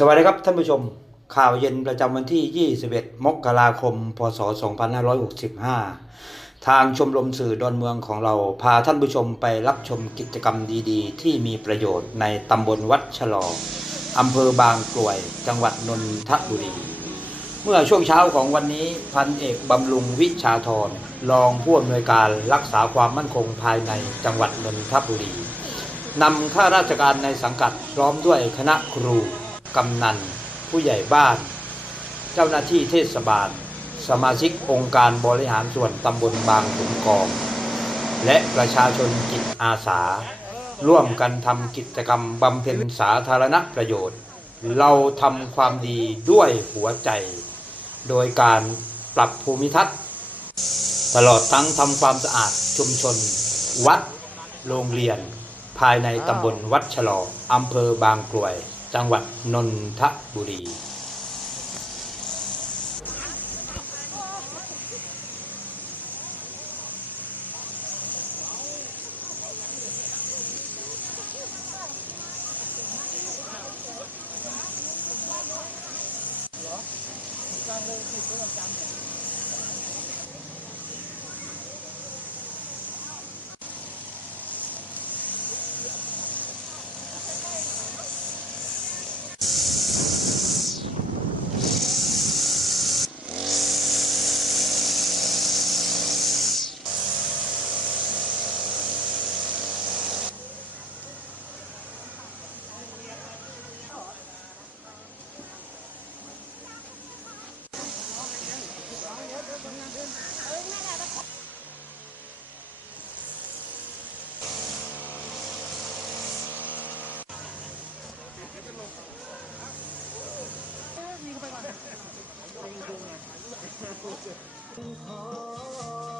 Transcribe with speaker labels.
Speaker 1: สวัสดีครับท่านผู้ชมข่าวเย็นประจำวันที่ 21 มกราคม พศ 2565 ทางชมรมสื่อดอนเมืองของเราพาท่านผู้ชมไปรับชมกิจกรรมดีๆ ที่มีประโยชน์ในตำบลวัดฉลองอำเภอบางกลวย จังหวัดนนทบุรี เมื่อช่วงเช้าของวันนี้พันเอกบำรุงวิชาธรรองผู้อำนวยการรักษาความมั่นคงภายในจังหวัดนนทบุรีนำข้าราชการในสังกัดพร้อมด้วยคณะครู กำนัน ผู้ใหญ่บ้าน เจ้าหน้าที่เทศบาล สมาชิกองค์การบริหารส่วนตำบลบางขุนกอง และประชาชนจิตอาสา ร่วมกันทำกิจกรรมบำเพ็ญสาธารณประโยชน์ เราทำความดีด้วยหัวใจ โดยการปรับภูมิทัศน์ ตลอดทั้งทำความสะอาดชุมชน วัด โรงเรียน ภายในตำบลวัดฉลองอำเภอบางกลวย จังหวัดนนทบุรี
Speaker 2: 再不见不好